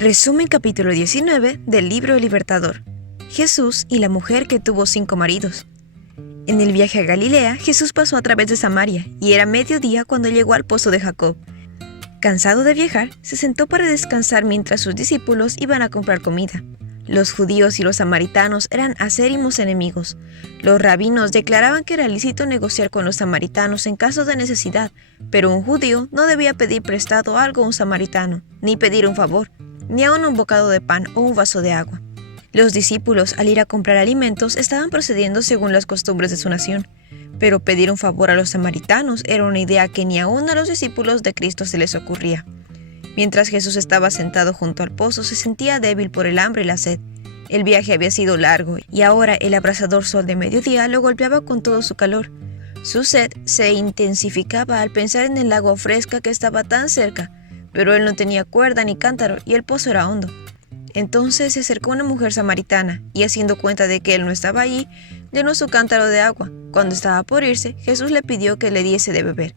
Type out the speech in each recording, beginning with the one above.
Resumen capítulo 19 del libro El Libertador. Jesús y la mujer que tuvo 5 maridos. En el viaje a Galilea, Jesús pasó a través de Samaria, y era mediodía cuando llegó al pozo de Jacob. Cansado de viajar, se sentó para descansar mientras sus discípulos iban a comprar comida. Los judíos y los samaritanos eran acérrimos enemigos. Los rabinos declaraban que era lícito negociar con los samaritanos en caso de necesidad, pero un judío no debía pedir prestado algo a un samaritano, ni pedir un favor, ni aun un bocado de pan o un vaso de agua. Los discípulos, al ir a comprar alimentos, estaban procediendo según las costumbres de su nación, pero pedir un favor a los samaritanos era una idea que ni aun a los discípulos de Cristo se les ocurría. Mientras Jesús estaba sentado junto al pozo, se sentía débil por el hambre y la sed. El viaje había sido largo, y ahora el abrasador sol de mediodía lo golpeaba con todo su calor. Su sed se intensificaba al pensar en el agua fresca que estaba tan cerca, pero él no tenía cuerda ni cántaro, y el pozo era hondo. Entonces se acercó una mujer samaritana, y haciendo cuenta de que él no estaba allí, llenó su cántaro de agua. Cuando estaba por irse, Jesús le pidió que le diese de beber.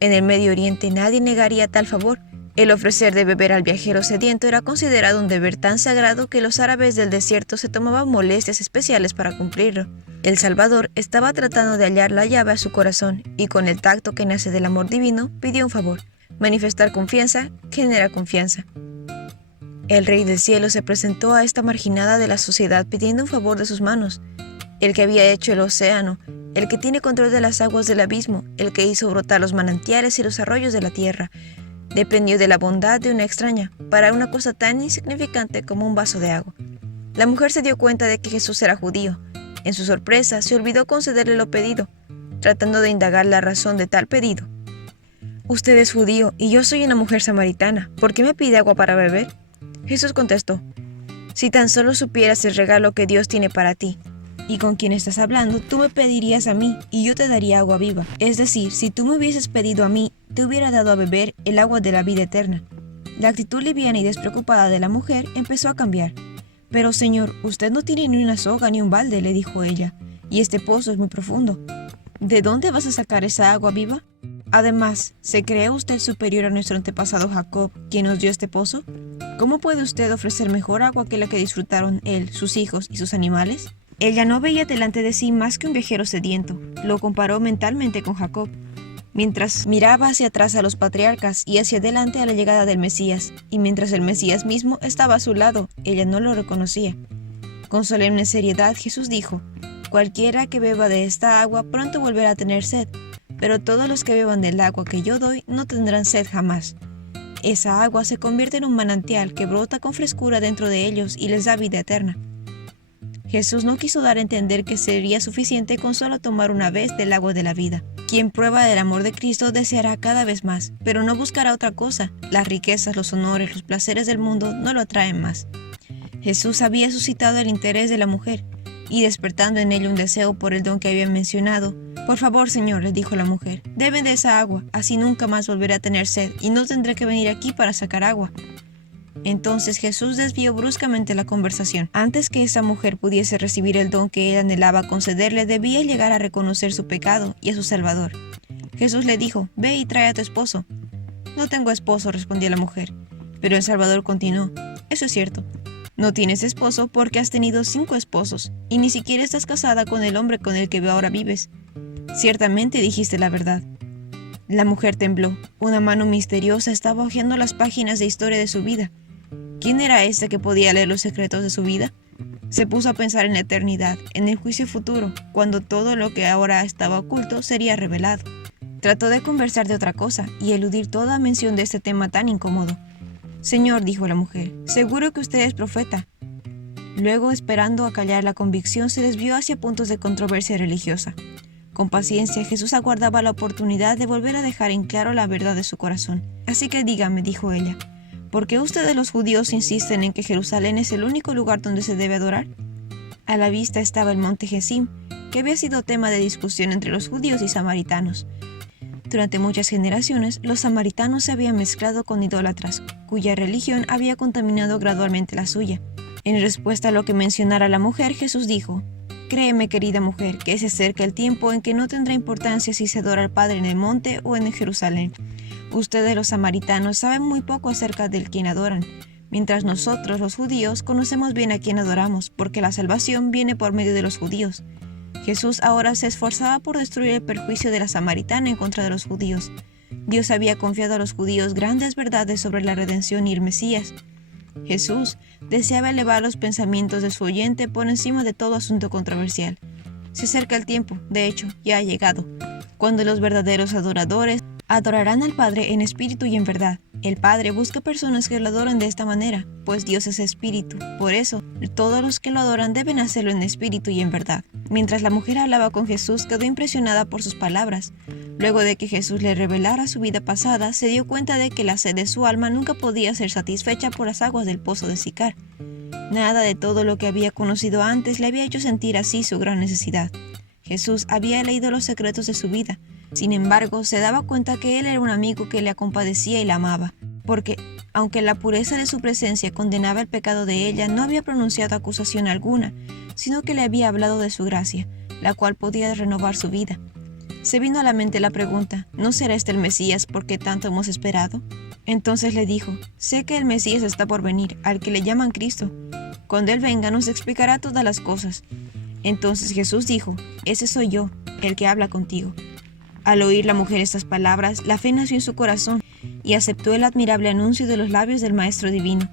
En el Medio Oriente nadie negaría tal favor. El ofrecer de beber al viajero sediento era considerado un deber tan sagrado que los árabes del desierto se tomaban molestias especiales para cumplirlo. El Salvador estaba tratando de hallar la llave a su corazón, y con el tacto que nace del amor divino, pidió un favor. Manifestar confianza genera confianza. El Rey del Cielo se presentó a esta marginada de la sociedad pidiendo un favor de sus manos. El que había hecho el océano, el que tiene control de las aguas del abismo, el que hizo brotar los manantiales y los arroyos de la tierra, dependió de la bondad de una extraña para una cosa tan insignificante como un vaso de agua. La mujer se dio cuenta de que Jesús era judío. En su sorpresa, se olvidó concederle lo pedido, tratando de indagar la razón de tal pedido. «Usted es judío y yo soy una mujer samaritana. ¿Por qué me pide agua para beber?» Jesús contestó: «Si tan solo supieras el regalo que Dios tiene para ti y con quien estás hablando, tú me pedirías a mí y yo te daría agua viva. Es decir, si tú me hubieses pedido a mí, te hubiera dado a beber el agua de la vida eterna». La actitud liviana y despreocupada de la mujer empezó a cambiar. «Pero señor, usted no tiene ni una soga ni un balde», le dijo ella, «y este pozo es muy profundo. ¿De dónde vas a sacar esa agua viva? Además, ¿se cree usted superior a nuestro antepasado Jacob, quien nos dio este pozo? ¿Cómo puede usted ofrecer mejor agua que la que disfrutaron él, sus hijos y sus animales?» Ella no veía delante de sí más que un viajero sediento. Lo comparó mentalmente con Jacob, mientras miraba hacia atrás a los patriarcas y hacia adelante a la llegada del Mesías, y mientras el Mesías mismo estaba a su lado, ella no lo reconocía. Con solemne seriedad, Jesús dijo: «Cualquiera que beba de esta agua pronto volverá a tener sed, pero todos los que beban del agua que yo doy no tendrán sed jamás. Esa agua se convierte en un manantial que brota con frescura dentro de ellos y les da vida eterna». Jesús no quiso dar a entender que sería suficiente con solo tomar una vez del agua de la vida. Quien prueba del amor de Cristo deseará cada vez más, pero no buscará otra cosa. Las riquezas, los honores, los placeres del mundo no lo atraen más. Jesús había suscitado el interés de la mujer, y despertando en ella un deseo por el don que había mencionado. «Por favor, Señor», le dijo la mujer, «beben de esa agua, así nunca más volveré a tener sed, y no tendré que venir aquí para sacar agua». Entonces Jesús desvió bruscamente la conversación. Antes que esa mujer pudiese recibir el don que él anhelaba concederle, debía llegar a reconocer su pecado y a su Salvador. Jesús le dijo: «Ve y trae a tu esposo». «No tengo esposo», respondió la mujer. Pero el Salvador continuó: «Eso es cierto. No tienes esposo porque has tenido 5 esposos, y ni siquiera estás casada con el hombre con el que ahora vives. Ciertamente dijiste la verdad». La mujer tembló. Una mano misteriosa estaba hojeando las páginas de historia de su vida. ¿Quién era este que podía leer los secretos de su vida? Se puso a pensar en la eternidad, en el juicio futuro, cuando todo lo que ahora estaba oculto sería revelado. Trató de conversar de otra cosa y eludir toda mención de este tema tan incómodo. «Señor», dijo la mujer, «seguro que usted es profeta». Luego, esperando acallar la convicción, se desvió hacia puntos de controversia religiosa. Con paciencia, Jesús aguardaba la oportunidad de volver a dejar en claro la verdad de su corazón. «Así que dígame», dijo ella, «¿por qué ustedes los judíos insisten en que Jerusalén es el único lugar donde se debe adorar?» A la vista estaba el monte Gesim, que había sido tema de discusión entre los judíos y samaritanos. Durante muchas generaciones, los samaritanos se habían mezclado con idólatras, cuya religión había contaminado gradualmente la suya. En respuesta a lo que mencionara la mujer, Jesús dijo: «Créeme, querida mujer, que se acerca el tiempo en que no tendrá importancia si se adora al Padre en el monte o en Jerusalén. Ustedes, los samaritanos, saben muy poco acerca del quien adoran, mientras nosotros, los judíos, conocemos bien a quién adoramos, porque la salvación viene por medio de los judíos. Jesús ahora se esforzaba por destruir el perjuicio de la samaritana en contra de los judíos. Dios había confiado a los judíos grandes verdades sobre la redención y el Mesías. Jesús deseaba elevar los pensamientos de su oyente por encima de todo asunto controversial. Se acerca el tiempo, de hecho, ya ha llegado, cuando los verdaderos adoradores adorarán al Padre en espíritu y en verdad. El Padre busca personas que lo adoren de esta manera, pues Dios es espíritu. Por eso, todos los que lo adoran deben hacerlo en espíritu y en verdad. Mientras la mujer hablaba con Jesús, quedó impresionada por sus palabras. Luego de que Jesús le revelara su vida pasada, se dio cuenta de que la sed de su alma nunca podía ser satisfecha por las aguas del pozo de Sicar. Nada de todo lo que había conocido antes le había hecho sentir así su gran necesidad. Jesús había leído los secretos de su vida. Sin embargo, se daba cuenta que él era un amigo que le compadecía y la amaba, porque, aunque la pureza de su presencia condenaba el pecado de ella, no había pronunciado acusación alguna, sino que le había hablado de su gracia, la cual podía renovar su vida. Se vino a la mente la pregunta, ¿no será este el Mesías por qué tanto hemos esperado? Entonces le dijo, sé que el Mesías está por venir, al que le llaman Cristo. Cuando él venga nos explicará todas las cosas. Entonces Jesús dijo, ese soy yo, el que habla contigo. Al oír la mujer estas palabras, la fe nació en su corazón y aceptó el admirable anuncio de los labios del Maestro Divino.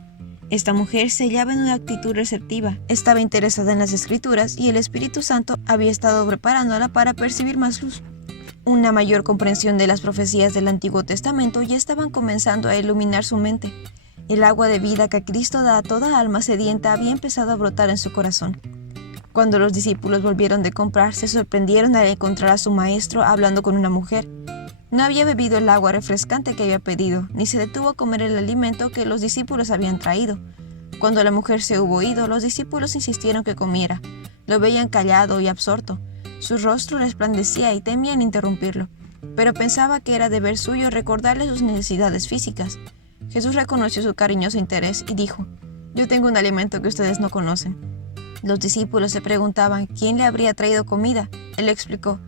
Esta mujer se hallaba en una actitud receptiva, estaba interesada en las Escrituras y el Espíritu Santo había estado preparándola para percibir más luz. Una mayor comprensión de las profecías del Antiguo Testamento ya estaban comenzando a iluminar su mente. El agua de vida que Cristo da a toda alma sedienta había empezado a brotar en su corazón. Cuando los discípulos volvieron de comprar, se sorprendieron al encontrar a su maestro hablando con una mujer. No había bebido el agua refrescante que había pedido, ni se detuvo a comer el alimento que los discípulos habían traído. Cuando la mujer se hubo ido, los discípulos insistieron que comiera. Lo veían callado y absorto. Su rostro resplandecía y temían interrumpirlo, pero pensaba que era deber suyo recordarle sus necesidades físicas. Jesús reconoció su cariñoso interés y dijo, «Yo tengo un alimento que ustedes no conocen». Los discípulos se preguntaban quién le habría traído comida. Él explicó,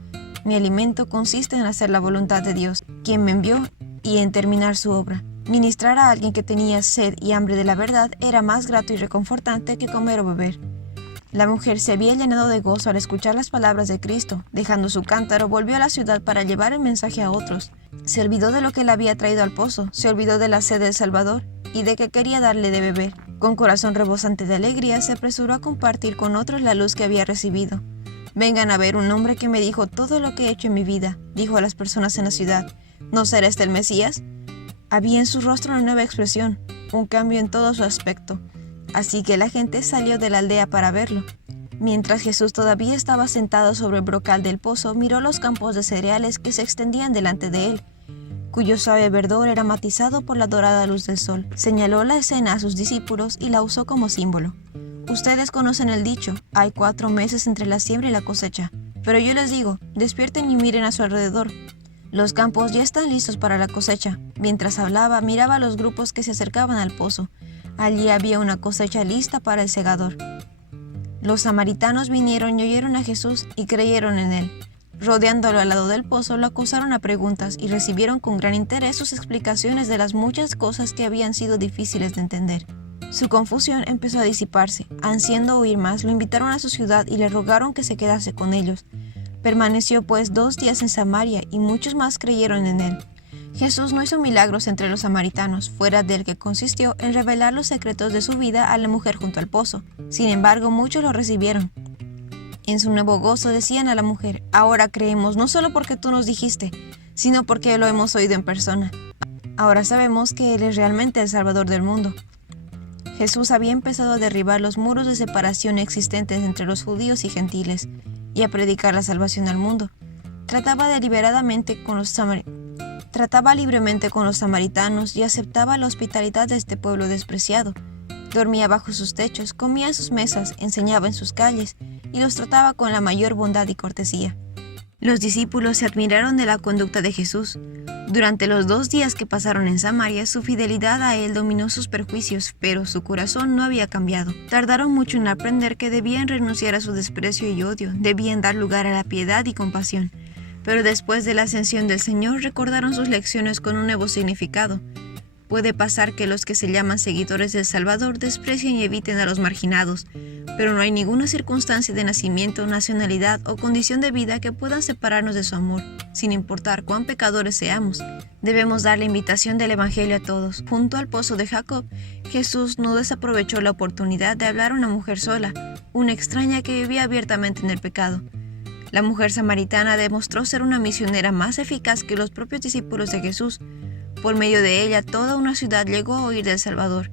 «Mi alimento consiste en hacer la voluntad de Dios, quien me envió, y en terminar su obra». Ministrar a alguien que tenía sed y hambre de la verdad era más grato y reconfortante que comer o beber. La mujer se había llenado de gozo al escuchar las palabras de Cristo. Dejando su cántaro, volvió a la ciudad para llevar el mensaje a otros. Se olvidó de lo que le había traído al pozo, se olvidó de la sed del Salvador y de que quería darle de beber. Con corazón rebosante de alegría, se apresuró a compartir con otros la luz que había recibido. «Vengan a ver un hombre que me dijo todo lo que he hecho en mi vida», dijo a las personas en la ciudad. «¿No será este el Mesías?». Había en su rostro una nueva expresión, un cambio en todo su aspecto. Así que la gente salió de la aldea para verlo. Mientras Jesús todavía estaba sentado sobre el brocal del pozo, miró los campos de cereales que se extendían delante de él, cuyo suave verdor era matizado por la dorada luz del sol. Señaló la escena a sus discípulos y la usó como símbolo. Ustedes conocen el dicho, hay 4 meses entre la siembra y la cosecha. Pero yo les digo, despierten y miren a su alrededor. Los campos ya están listos para la cosecha. Mientras hablaba, miraba a los grupos que se acercaban al pozo. Allí había una cosecha lista para el segador. Los samaritanos vinieron y oyeron a Jesús y creyeron en él. Rodeándolo al lado del pozo, lo acusaron a preguntas y recibieron con gran interés sus explicaciones de las muchas cosas que habían sido difíciles de entender. Su confusión empezó a disiparse. Ansiando oír más, lo invitaron a su ciudad y le rogaron que se quedase con ellos. Permaneció pues 2 días en Samaria y muchos más creyeron en él. Jesús no hizo milagros entre los samaritanos, fuera del que consistió en revelar los secretos de su vida a la mujer junto al pozo. Sin embargo, muchos lo recibieron. En su nuevo gozo decían a la mujer, «Ahora creemos no solo porque tú nos dijiste, sino porque lo hemos oído en persona. Ahora sabemos que Él es realmente el Salvador del mundo». Jesús había empezado a derribar los muros de separación existentes entre los judíos y gentiles, y a predicar la salvación al mundo. Trataba libremente con los samaritanos y aceptaba la hospitalidad de este pueblo despreciado. Dormía bajo sus techos, comía en sus mesas, enseñaba en sus calles y los trataba con la mayor bondad y cortesía. Los discípulos se admiraron de la conducta de Jesús. Durante los 2 días que pasaron en Samaria, su fidelidad a él dominó sus perjuicios, pero su corazón no había cambiado. Tardaron mucho en aprender que debían renunciar a su desprecio y odio, debían dar lugar a la piedad y compasión. Pero después de la ascensión del Señor, recordaron sus lecciones con un nuevo significado. Puede pasar que los que se llaman seguidores del Salvador desprecien y eviten a los marginados, pero no hay ninguna circunstancia de nacimiento, nacionalidad o condición de vida que puedan separarnos de su amor, sin importar cuán pecadores seamos. Debemos dar la invitación del Evangelio a todos. Junto al pozo de Jacob, Jesús no desaprovechó la oportunidad de hablar a una mujer sola, una extraña que vivía abiertamente en el pecado. La mujer samaritana demostró ser una misionera más eficaz que los propios discípulos de Jesús. Por medio de ella, toda una ciudad llegó a oír del Salvador.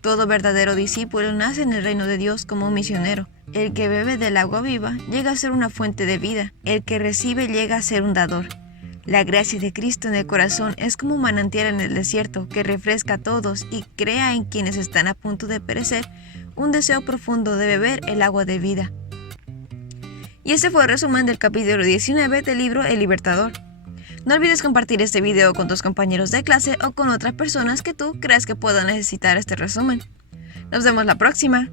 Todo verdadero discípulo nace en el reino de Dios como un misionero. El que bebe del agua viva llega a ser una fuente de vida. El que recibe llega a ser un dador. La gracia de Cristo en el corazón es como un manantial en el desierto que refresca a todos y crea en quienes están a punto de perecer un deseo profundo de beber el agua de vida. Y este fue el resumen del capítulo 19 del libro El Libertador. No olvides compartir este video con tus compañeros de clase o con otras personas que tú creas que puedan necesitar este resumen. Nos vemos la próxima.